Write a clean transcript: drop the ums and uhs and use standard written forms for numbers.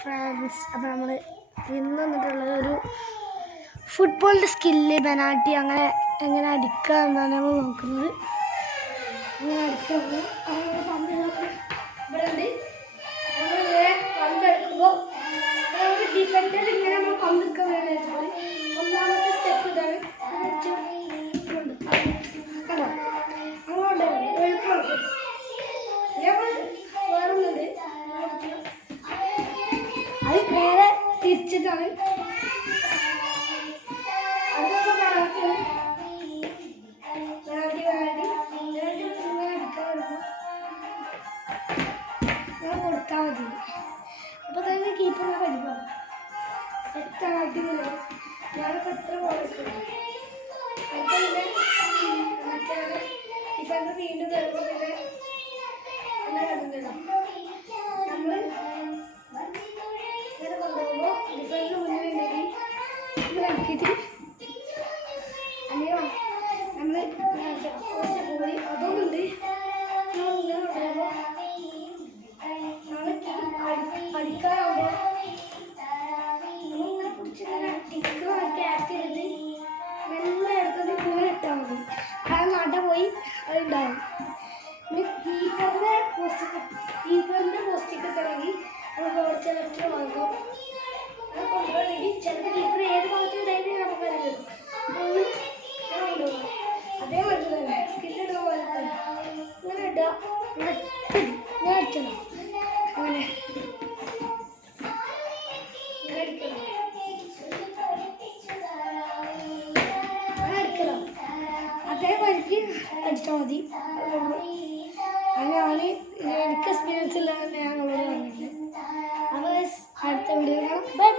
France. അപ്പോൾ നമ്മൾ ഇന്ന് വന്നിട്ടുള്ളത് ഒരു ഫുട്ബോളിൻ്റെ സ്കില്ല്, പെനാൽറ്റി അങ്ങനെ എങ്ങനെ അടിക്കുക എന്നാണ് നമ്മൾ നോക്കുന്നത്. അങ്ങനെ അടിക്കുമ്പോൾ പന്ത് ഇവിടെ ഉണ്ട്. നമ്മളിങ്ങനെ പന്തെടുക്കുമ്പോൾ നമുക്ക് ഡിഫൻഡർ ഇങ്ങനെ നമ്മൾ പന്തെടുക്കാൻ വേണ്ടിയിട്ടുണ്ട്. ഒന്നാമത്തെ സ്റ്റെപ്പ് ഇതാണ്. കണ്ടോ, അങ്ങോട്ട് എളുപ്പമുണ്ട്. വേറൊന്നുണ്ട്, അത് നേരെ തിരിച്ചിട്ടാണ്. കൊടുത്താൽ മതി. അപ്പോൾ തന്നെ കീപ്പറിനെ പഠിക്കാം. സെറ്റായിട്ട് ഞാനൊക്കെ എത്ര പോലെടുക്കുന്നു. മറ്റേ ഡിഫൻഡർ വീണ്ടും കയറുമ്പോൾ പിന്നെ അങ്ങനെ കണ്ടിട്ടുണ്ടോ, നമ്മൾ ഇങ്ങനെ കൊണ്ടുപോകുമ്പോൾ ഡിഫൻഡറിന് മുന്നിലുണ്ടെങ്കിൽ ഇങ്ങനെ ആക്കിയിട്ട് അല്ലെങ്കിൽ നമ്മൾ പോയി അതൊന്നുണ്ട്. ഇങ്ങനെ കൊണ്ടുപോകുമ്പോൾ അടിക്കാനാകുമ്പോൾ നമ്മളിങ്ങനെ പിടിച്ചിങ്ങനെ ടിക്കറൊക്കെ ആക്ട് ചെയ്തിട്ട് മെല്ലെ എടുത്തിട്ട് ഇങ്ങനെ ഇട്ടാൽ മതി. അത് നട പോയി അതുണ്ടാവും. പിന്നെ കീപ്പറിൻ്റെ പോസ്റ്റിക്ക് എത്തണമെങ്കിൽ നമുക്ക് കുറച്ച് ലെഫ്റ്റ് വാങ്ങും. അത് കൊണ്ടുപോകണമെങ്കിൽ ചിലപ്പോൾ കീപ്പർ ഏത് ഭാഗത്തും ടൈമിൽ നമുക്ക് അറിയാം. കൊണ്ടുപോകാം. അതേമാതിരി തന്നെ സ്കില്ലിടുന്ന പോലെ തന്നെ ഇങ്ങനെ ഇടുക. ഇങ്ങനെ അടിക്കണം. അങ്ങനെ അടിക്കണം. അതേമാതിരിക്ക് അടിച്ചാൽ മതി. അങ്ങനെയാണ് എനിക്ക് എക്സ്പീരിയൻസ് ഇല്ലാതെ ഞങ്ങളോട് പറഞ്ഞിട്ടുണ്ട്. അപ്പോൾ അടുത്ത വീഡിയോ കാണാം. ബൈ.